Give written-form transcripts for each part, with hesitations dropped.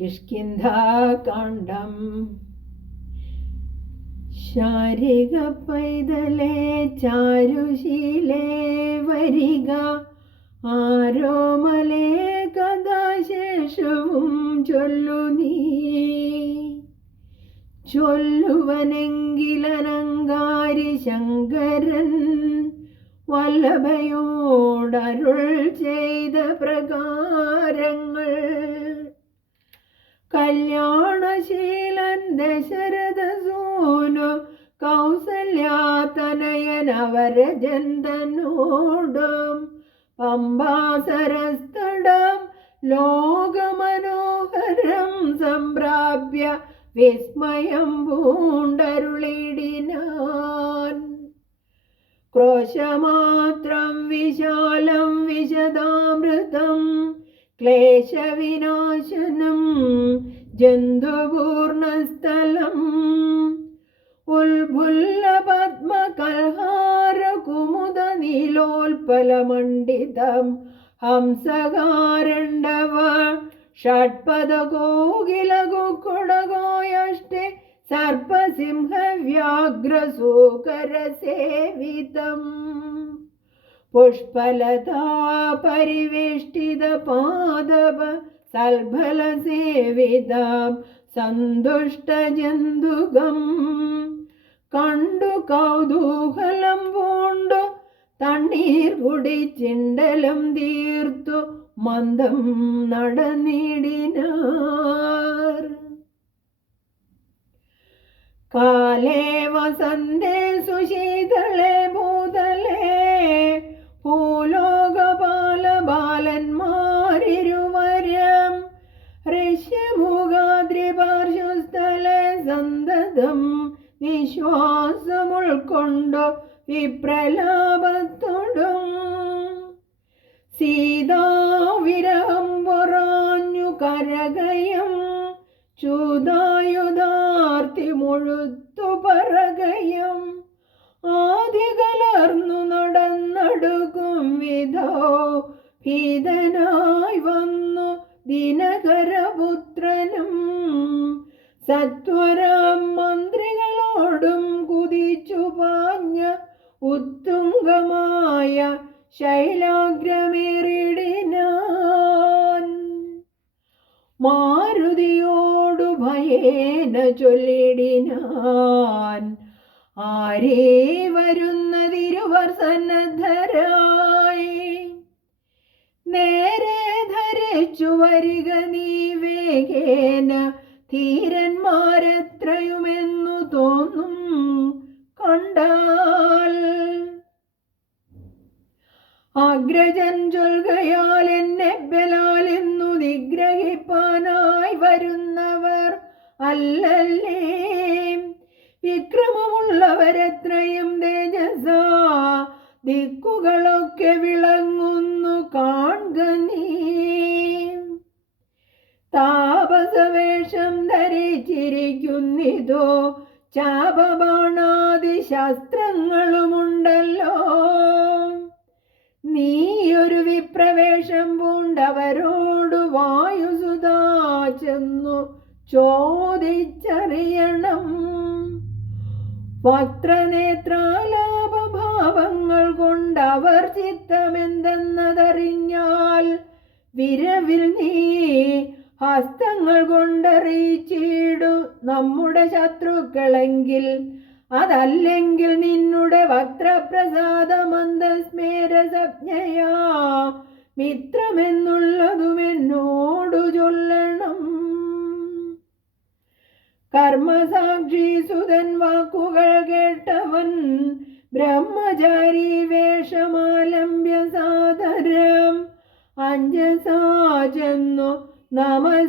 കിഷ്കിന്ധാകാണ്ഡം. ശാരിക പൈതലേ ചാരുശീലേ വരിക, ആരോമലേ കഥാശേഷവും ചൊല്ലു നീ. ചൊല്ലുവനെങ്കിലനങ്കാരി ശങ്കരൻ വല്ലഭയോടരുൾ ചെയ്ത പ്രകാരങ്ങൾ. കല്യാണശീലൻ ദശരഥസൂനു കൗസല്യാതനയനവരജന്തനോടും പമ്പാസരസ്തടം ലോകമനോഹരം സംപ്രാപ്യ വിസ്മയം പൂണ്ടരുളിടിനാൻ. ക്രോശമാത്രം വിശാലം വിശദാമൃതം ക്ലേശവിനാശനം ജന്തുപൂർണസ്ഥലം. ഉൽഫുല്ലപദ്മകൽഹാരകുമുദ നീലോൽപലമണ്ഡിതം ഹംസകാരണ്ഡവ ഷഡ്പദകോകിലകുക്കുടകോയഷ്ടി സർപ്പസിംഹവ്യാഘ്രസൂകരസേവിതം. പുഷ്പലതാ പരിവേഷ്ടിത പാദവ സൽഫലസേവിതം സന്തുഷ്ടജന്തുകം. കണ്ടു കൗതൂഹലം പൂണ്ടു തണ്ണീർ കുടിച്ചിണ്ടലം തീർത്തു മന്ദം നടന്നിടിനാർ. കാലേ വസന്തേ സുശീതളേ ഭൂതലേ ഭൂലോകപാലബാലന്മാരിരുവരം ഋഷ്യമുഖാദ്രിപാർശ്വസ്ഥലേ സന്തതം വിശ്വാസമുൾക്കൊണ്ടു വിപ്രലാപത്തോടും സീതാവിരഹം പൊറാഞ്ഞു കരകയം ചൂതായുധാർത്തി മുഴുത്തു പറകയം. ആദികലർന്നു നടന്നടുക്കും വിധോ ഭീതനായി വന്നു ദിനകരപുത്രനും. സത്വരം മന്ത്രികളോടും കുതിച്ചു പാഞ്ഞ ഉത്തുംഗമായ ശൈലാഗ്രമേറിടിനാൻ. മാരുതിയോടു ഭയേന ചൊല്ലിടിനാൻ, ആരേ വരുന്നതിരുവർ സന്നദ്ധരായി. നേരെ ധരിച്ചു വരിക നീ വേഗേന, ധീരന്മാരെത്രയുമെന്നു തോന്നും കണ്ടാൽ. അഗ്രജൻ ചൊൽകയാൽ എന്നെ ബലാൽ എന്നു നിഗ്രഹിപ്പാനായി വരുന്നവർ അല്ലല്ലേ. വിക്രമമുള്ളവരെത്രയും തേജസാ ദിക്കുകളൊക്കെ വിളങ്ങുന്നു കാൺക നീ. താപസവേഷം ധരിച്ചിരിക്കുന്നിതോ ചാപബാണാദി ശസ്ത്രങ്ങളുമുണ്ടല്ലോ. നീയൊരു വിപ്രവേഷം പൂണ്ടവരോടു വായുസുതാ ചെന്നു ചോദിച്ചറിയണം. വക്രനേത്രാലാപഭാവങ്ങൾ കൊണ്ടവർ ചിത്തമെന്തെന്നതറിഞ്ഞാൽ വിരവിൽ നീ ഹസ്തങ്ങൾ കൊണ്ടറിയിച്ചിടു നമ്മുടെ ശത്രുക്കളെങ്കിൽ. അതല്ലെങ്കിൽ നിന്നുടെ വക്രപ്രസാദ മന്ദസ്മേരസജ്ഞയാ മിത്രമെന്നുള്ളതുമെന്നോടു ചൊല്ലണം. കർമ്മസാക്ഷി സുതൻ വാക്കുകൾ കേട്ടവൻ ബ്രഹ്മചാരി വേഷമാലംബ്യ സാദരം അഞ്ജസാ ചെന്നു നമസ്കരിച്ചിടിനാൻ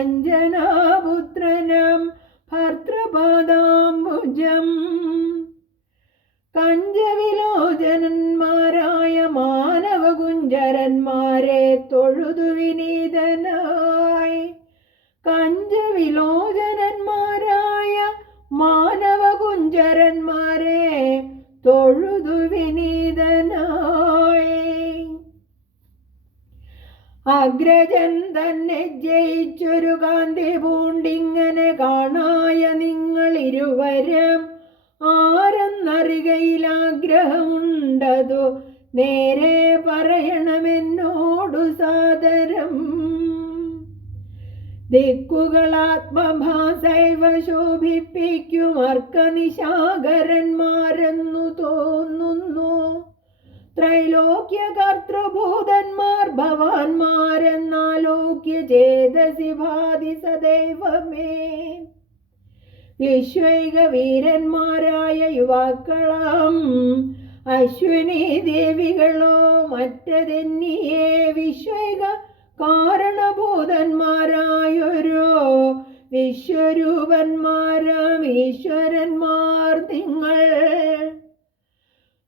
അഞ്ജനാപുത്രനം ഭർത്തൃപാദാംബുജം. കഞ്ചവിലോചനന്മാരായ മാനവകുഞ്ചരന്മാരെ തൊഴുതു വിനീതനായി. കഞ്ചവിലോചനന്മാരായ മാനവകുഞ്ചരന്മാരെ തൊഴുതു വിനീതനായി. അഗ്രജൻ തന്നെ ജയിച്ചൊരു കാന്തി പൂണ്ടിങ്ങനെ കാണായ നിങ്ങൾ ഇരുവരും ആരെന്നറികയിലാഗ്രഹമുണ്ടതു നേരെ പറയണമെന്നോടു സാദരം. ദിക്കുകളാത്മഭാസൈവ ശോഭിപ്പിക്കും അർക്കനിശാകരന്മാരെന്നു തോന്നുന്നു. ത്രൈലോക്യ കർത്തൃഭൂതന്മാർ ഭവാന്മാരെന്നാലോക്യ ചേതസി ഭാതി സദൈവമേ. വിശ്വൈക വീരന്മാരായ യുവാക്കളം അശ്വിനി ദേവികളോ മറ്റതെന്നിയേ വിശ്വൈക കാരണഭൂതന്മാരായൊരു വിശ്വരൂപന്മാരാം ഈശ്വരന്മാർ നിങ്ങൾ.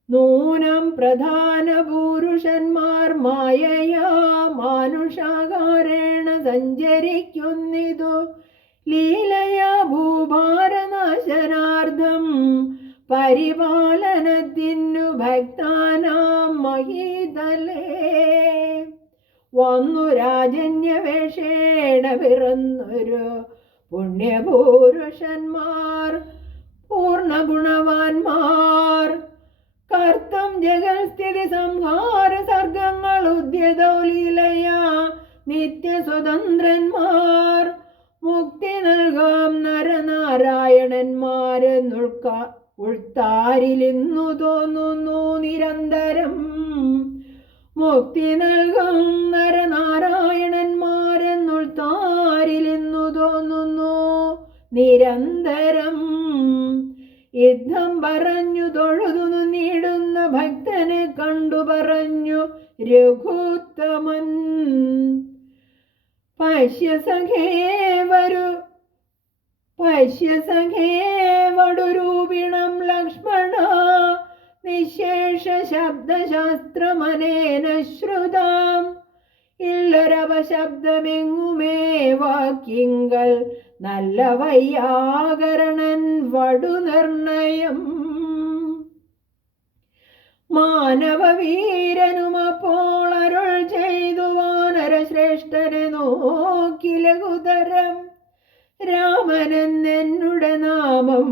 നൂനം പ്രധാന പുരുഷന്മാർ മായയാ മാനുഷാകാരേണ സഞ്ചരിക്കുന്നിതു ലീലയാ ഭൂഭാരനാശനാർത്ഥം പരിപാലനത്തിനു ഭക്താനാം മഹീതലേ. വന്നു രാജന്യവേഷേണ പിറന്നൊരു പുണ്യപുരുഷന്മാർ പൂർണ്ണഗുണവാന്മാർ കർത്തം ജഗൽസ്ഥിതി സംഹാര സർഗങ്ങൾ ഉദ്യതൗലീലയാ നിത്യസ്വതന്ത്രന്മാർ മുക്തി നൽകാം ഉൾത്താരിലിന്നു തോന്നുന്നു നിരന്തരം. മുക്തി നൽകും നരനാരായണന്മാരെന്നുൾത്താരിലിന്നു തോന്നുന്നു നിരന്തരം. യുദ്ധം പറഞ്ഞു തൊഴുതു നീടുന്ന ഭക്തനെ കണ്ടു പറഞ്ഞു രഘുത്തമൻ. പശ്യസഖേവടുരൂപിണം ലക്ഷ്മണ നിശേഷ ശബ്ദശാസ്ത്രമനേന ശ്രുതാം. ഇല്ലൊരവശബ്ദമെങ്ങുമേ വാക്കിങ്കൽ നല്ല വയ്യാകരണൻ വടുനിർണയം. മാനവവീരനുമപ്പോൾ അരുൾ ചെയ്തു വാനരശ്രേഷ്ഠനെ നോക്കി ലഘുതരം. രാമനെന്നുടെ നാമം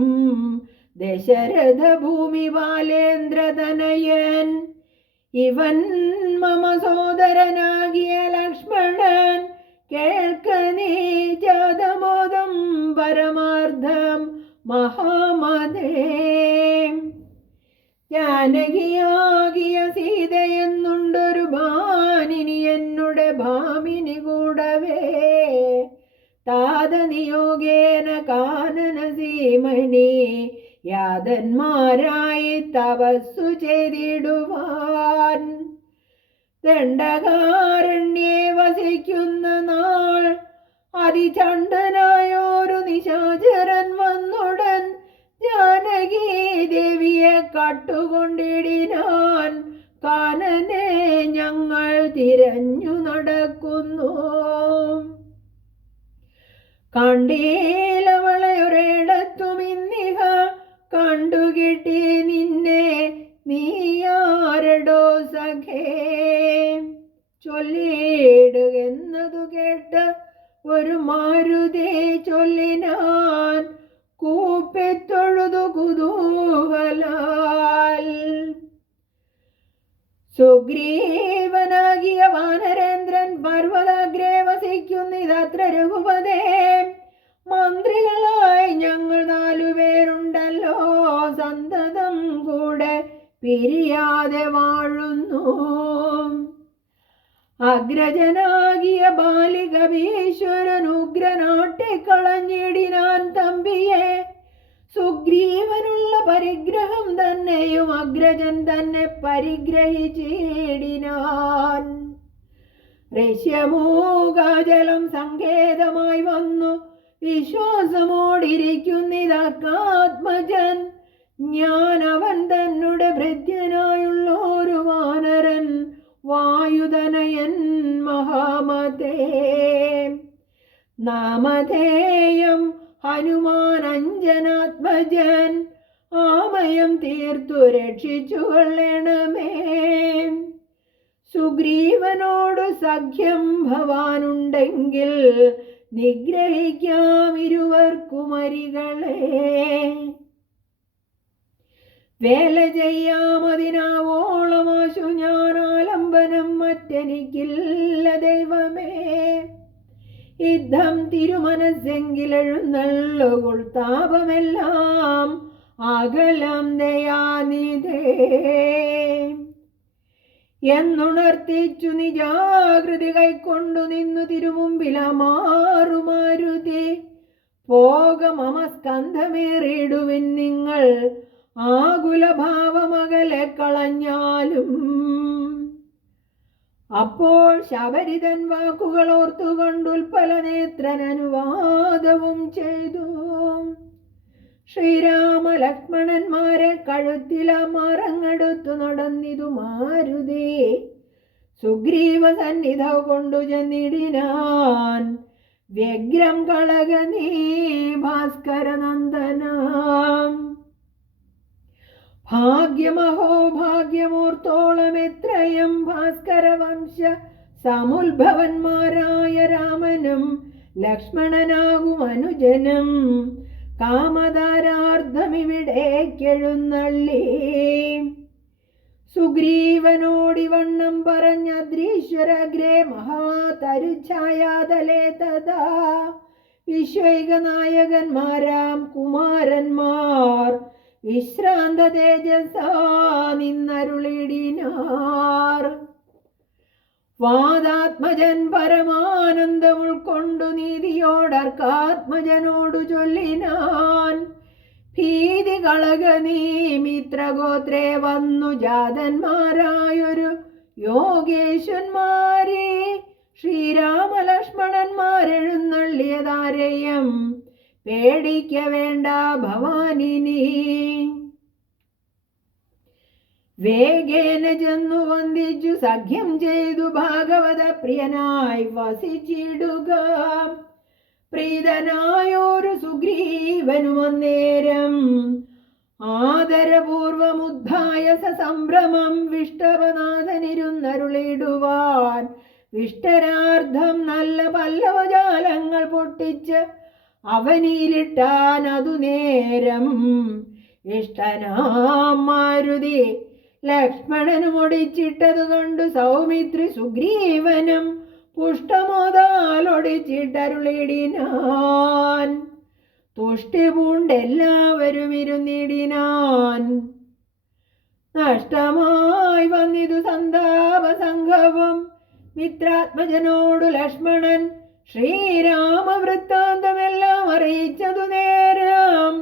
ദശരഥ ഭൂമി ബാലേന്ദ്രതനയൻ. ഇവൻ മമ സോദരനാകിയ ലക്ഷ്മണൻ. കേൾക്ക നീ ജാതമോദം പരമാർത്ഥം മഹാമതേ. ജാനകിയാകിയ സീതയെന്നുണ്ടൊരു ഭാനിനി എന്നുടെ ഭാമിനി കൂടവേ. താതനിയോഗേന കാനന സീമനി യാതന്മാരായി തപസ്സു ചെയ്തിടുവാൻ. ദണ്ഡകാരണ്യേ വസിക്കുന്ന നാൾ അതിചണ്ഡനായോരു നിശാചരൻ വന്നുടൻ ജാനകി ദേവിയെ കട്ടുകൊണ്ടിടിനാൻ. കാനനെ ഞങ്ങൾ തിരഞ്ഞു നടക്കുന്നു. കണ്ടീലവളെ ഒരിടത്തും ഇന്നിഹ കണ്ടുകിട്ടി നിന്നെ നീയാരടോ സഖേ. ചൊല്ലിടുകെന്നതു കേട്ട് ഒരു മാരുതി ചൊല്ലിനാൻ കൂപ്പിത്തൊഴുതു കുതൂഹലാൽ. സുഗ്രീവനാകിയ വാനരേന്ദ്രൻ പർവ്വതാഗ്രേ വസിക്കുന്നിതത്ര രഘുപതേ. മന്ത്രികളായി ഞങ്ങൾ 4 പേരുണ്ടല്ലോ സന്തതം കൂടെ പിരിയാതെ വാഴുന്നു. അഗ്രജനാകിയ ബാലിക ഭീശ്വരനുഗ്രനാട്ടിക്കളഞ്ഞിടിനാൻ തമ്പിയെ. സുഗ്രീവനുള്ള പരിഗ്രഹം തന്നെയും അഗ്രജൻ തന്നെ പരിഗ്രഹിച്ചിടിനാൻ. ഋഷ്യമൂകാജലം സങ്കേതമായി വന്നു വിശ്വാസമോടിരിക്കുന്നിതാത്മജൻ. ഞാൻ അവൻ തന്നെ ഭൃത്യനായുള്ളൊരു വാനരൻ വായുതനയൻ മഹാമതേ. നാമധേയം ഹനുമാൻ അഞ്ജനാത്മജൻ. ആമയം തീർത്തു രക്ഷിച്ചു കൊള്ളണമേ. സുഗ്രീവനോടു സഖ്യം ഭവാനുണ്ടെങ്കിൽ നിഗ്രഹിക്കാം ഇരുവർക്കുമരികളെ. വേല ചെയ്യാമതിനാവോളമാശു ഞാനാലംബനം മറ്റെനിക്കില്ല ദൈവമേ. യുദ്ധം തിരുമനസ്സെങ്കിലെഴുന്നള്ളുകൊൾ താപമെല്ലാം അകലം ദയാനിധേ. എന്നുണർത്തിച്ചു നിജാകൃതി കൈക്കൊണ്ടു നിന്നു തിരുമുമ്പിലമാറുമാരുതി. പോക മമ സ്കന്ധമേറിടുവിൻ നിങ്ങൾ ആകുലഭാവമകലെ കളഞ്ഞാലും. അപ്പോൾ ശബരിതൻ വാക്കുകൾ ഓർത്തുകൊണ്ടുൽപ്പലനേത്രൻ അനുവാദവും ചെയ്തു. ശ്രീരാമ ലക്ഷ്മണന്മാരെ കഴുത്തിലമറങ്ങെടുത്തു നടന്നിതു മാരുതി. സുഗ്രീവ സന്നിധ കൊണ്ടു ചെന്നിടിനാൻ വ്യഗ്രം കളകനീ ഭാസ്കരനന്ദനം. ഭാഗ്യമഹോ ഭാഗ്യമോർത്തോളം എത്രയും ഭാസ്കരവംശ സമുത്ഭവന്മാരായ രാമനും ലക്ഷ്മണനാകും അനുജനും കാമധാരാർത്ഥമിവിടേക്കെഴുന്നള്ളി. സുഗ്രീവനോടിവണ്ണം പറഞ്ഞ അദ്രീശ്വരഗ്രേ മഹാതരുഛായാതലേ തഥാ വിശ്വൈക നായകന്മാരാം കുമാരന്മാർ വിശ്രാന്ത തേജസാ നിന്നരുളിടിനാർ. വാദാത്മജൻ പരമാനന്ദം ഉൾക്കൊണ്ടു നീതിയോടർക്കാത്മജനോടു ചൊല്ലിനാൻ. ഭീതി കളക നീ മിത്രഗോത്രേ വന്നു ജാതന്മാരായൊരു യോഗേശ്വന്മാരെ. ശ്രീരാമലക്ഷ്മണന്മാരെഴുന്നള്ളിയതാരെയും പേടിക്ക വേണ്ട ഭവാനിനി. വേഗേന ചെന്നു വന്ദിച്ചു സഖ്യം ചെയ്തു ഭാഗവത പ്രിയനായി വസിച്ചിടുക. പ്രീതനായൊരു സുഗ്രീവനു അന്നേരം ആദരപൂർവമുദ്ധായ സംഭ്രമം വിഷ്ടവനാഥനിരുന്നരുളിടുവാൻ. വിഷ്ടരാർത്ഥം നല്ല പല്ലവജാലങ്ങൾ പൊട്ടിച്ച് അവനിലിട്ടാൻ അതു നേരം. ഇഷ്ടനാം മാരുതി ലക്ഷ്മണനും ഒടിച്ചിട്ടതു കണ്ടു സൗമിത്രി സുഗ്രീവനും പുഷ്ടമോദാലൊടിച്ചിട്ടരുളിടിനാൻ. തുഷ്ടി പൂണ്ടെല്ലാവരും ഇരുന്നിടിനാൻ. നഷ്ടമായി വന്നിതു സന്താപസംഘവും. മിത്രാത്മജനോടു ലക്ഷ്മണൻ ശ്രീരാമവൃത്താന്തമെല്ലാം അറിയിച്ചതു നേരം.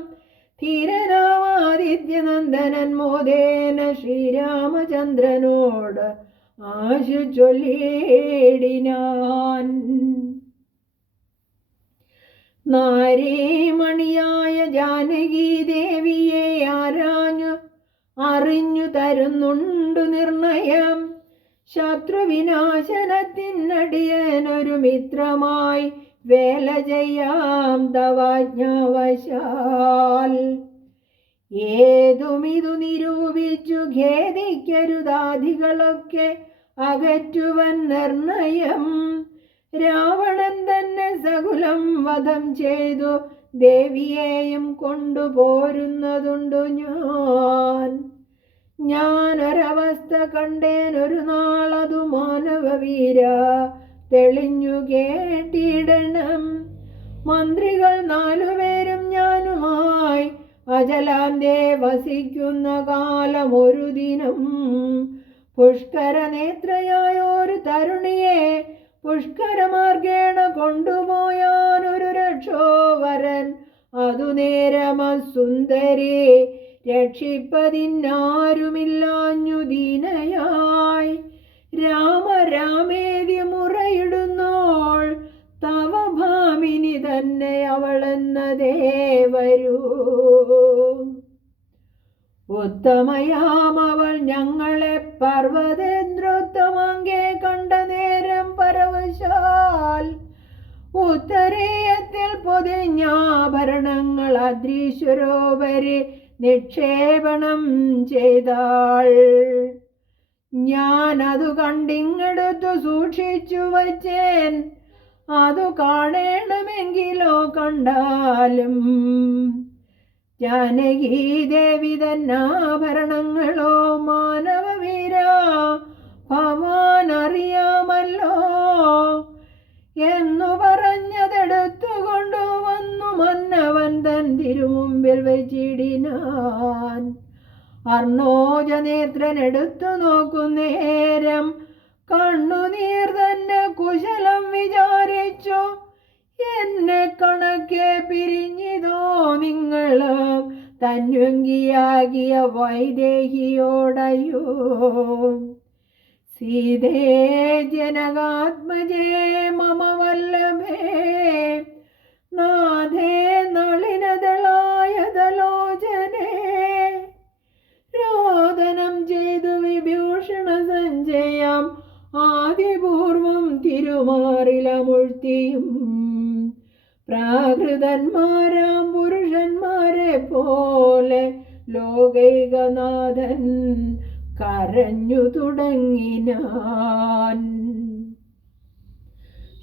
ധീരനാമാദിത്യനന്ദനൻ മോദേന ശ്രീരാമചന്ദ്രനോട് ആശു ചൊല്ലിടിനാൻ. നാരീമണിയായ ജാനകി ദേവിയെ അറിഞ്ഞു തരുന്നുണ്ടു നിർണയം. ശത്രുവിനാശനത്തിനടിയനൊരു മിത്രമായി വേല ചെയ്യാം തവാജ്ഞാവശാൽ. ഏതുമിതു നിരൂപിച്ചു ഖേദിക്കരുതാദികളൊക്കെ അകറ്റുവൻ നിർണയം. രാവണൻ തന്നെ സകുലം വധം ചെയ്തു ദേവിയെയും കൊണ്ടുപോരുന്നതുണ്ടു ഞാനൊരവസ്ഥ കണ്ടേനൊരു നാളതു മാനവവീര തെളിഞ്ഞു കേട്ടിടണം. മന്ത്രികൾ 4 പേരും ഞാനുമായി അജലാന്തേ വസിക്കുന്ന കാലം ഒരു ദിനം. പുഷ്കരനേത്രയായൊരു തരുണിയെ പുഷ്കരമാർഗേണ കൊണ്ടുപോയാനൊരു രക്ഷോവരൻ. അതു നേരമസുന്ദരി രക്ഷിപ്പതിനാരുമില്ലാഞ്ഞു ദീനയായി. രാമരാമേതി മുറയിടുന്നോൾ തവ ഭാമിനി തന്നെ അവളെന്നതേ വരൂ. ഉത്തമയാമവൾ ഞങ്ങളെ പർവ്വതേന്ദ്രോത്തമങ്കെ കണ്ട നേരം പരവശാൽ. ഉത്തരേയത്തിൽ പൊതിഞ്ഞാഭരണങ്ങൾ അദ്രീശ്വരോപരി നിക്ഷേപണം ചെയ്താൾ. ഞാനതു കണ്ടിങ്ങെടുത്തു സൂക്ഷിച്ചു വച്ചേൻ. അതു കാണണമെങ്കിലോ കണ്ടാലും ജാനകീദേവി തന്നാഭരണങ്ങളോ മാനവവീര ഭവാനറിയാമല്ലോ എന്നു പറഞ്ഞതെടുത്തു കൊണ്ടുവന്നു മന്നവൻ തൻ തിരുമുമ്പിൽ വെച്ചിടിനാൻ. അർണോജനേത്രൻ എടുത്തു നോക്കുന്നേരം കണ്ണുനീർ തന്നെ കുശലം വിചാരിച്ചു. എന്നെ കണക്കെ പിരിഞ്ഞിതോ നിങ്ങൾ തന്വങ്കിയാകിയ വൈദേഹിയോടയോ. സീതേ ജനകാത്മജേ മമ വല്ലഭേ നാഥേ നളിനദളായതലോചനേ. രോദനം ചെയ്തു വിഭൂഷണ സഞ്ജയം ആദിപൂർവം തിരുമാറിലമുഴ്ത്തിയും പ്രാകൃതന്മാരാം പുരുഷന്മാരെ പോലെ ലോകൈകനാഥൻ കരഞ്ഞു തുടങ്ങിനാൻ.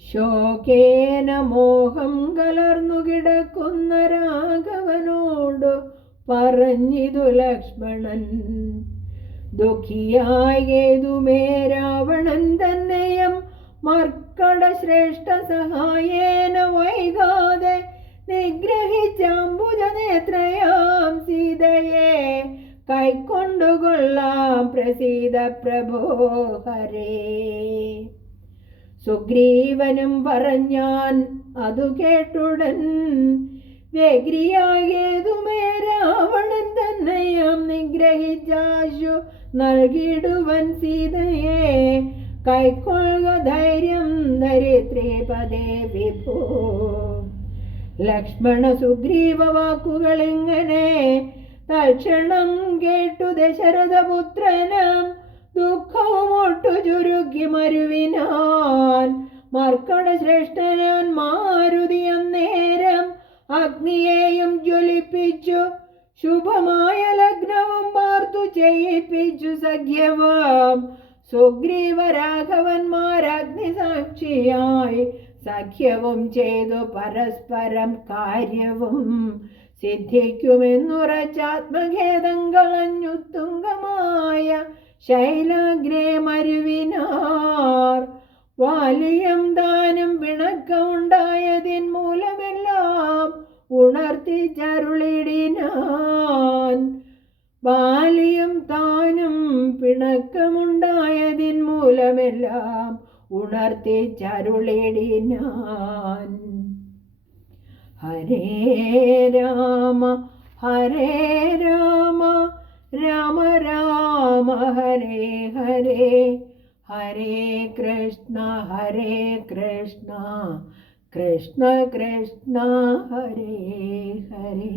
ശോകേന മോഹം കലർന്നു കിടക്കുന്ന രാഘവനോട് പറഞ്ഞിതു ലക്ഷ്മണൻ. ദുഃഖിയായേതുമേ രാവണൻ തന്നെയും മർക്കട ശ്രേഷ്ഠ സഹായേന വൈകാതെ നിഗ്രഹിച്ചാംബുജനേത്രയാം സീതയെ കൈക്കൊണ്ടുകൊള്ളാം പ്രസീത പ്രഭോ ഹരേ. സുഗ്രീവനും പറഞ്ഞാൻ അതു കേട്ടുടൻ വ്യഗ്രിയായേതുമേ രാവണൻ തന്നെയും നിഗ്രഹിച്ചാശു നൽകിടുവൻ സീതയെ കൈക്കൊള്ളുക ധൈര്യം ധരിത്രീപദേ വിഭോ. ലക്ഷ്മണ സുഗ്രീവ വാക്കുകൾ ഇങ്ങനെ തൽക്ഷണം കേട്ടു ദശരഥപുത്രനും ദുഃഖവും ഒട്ടു ചുരുക്കി മരുവിനാൻ. മർക്കട ശ്രേഷ്ഠനാൻ മാരുതി അന്നേരം അഗ്നിയെയും ജ്വലിപ്പിച്ചു ശുഭമായ ലഗ്നവും പാർത്തു ചെയ്യിപ്പിച്ചു സഖ്യവും. സുഗ്രീവ രാഘവന്മാരഗ്നി സാക്ഷിയായി സഖ്യവും ചെയ്തു പരസ്പരം കാര്യവും സിദ്ധിക്കുമെന്നുറച്ചാത്മഖേദം കളഞ്ഞു തുങ്കമായ ശൈലാഗ്രേ മരുവിനാർ. വാലിയം താനും പിണക്കമുണ്ടായതിൻ മൂലമെല്ലാം ഉണർത്തിച്ചരുളിടിനാൻ. ബാലിയും താനും പിണക്കമുണ്ടായതിൻ മൂലമെല്ലാം ഉണർത്തിച്ചരുളിടിനാൻ. ഹരേ രാമ ഹരേ രാമ രാമ രാമ ഹരേ ഹരേ ഹരേ കൃഷ്ണ കൃഷ്ണ കൃഷ്ണ ഹരേ ഹരേ.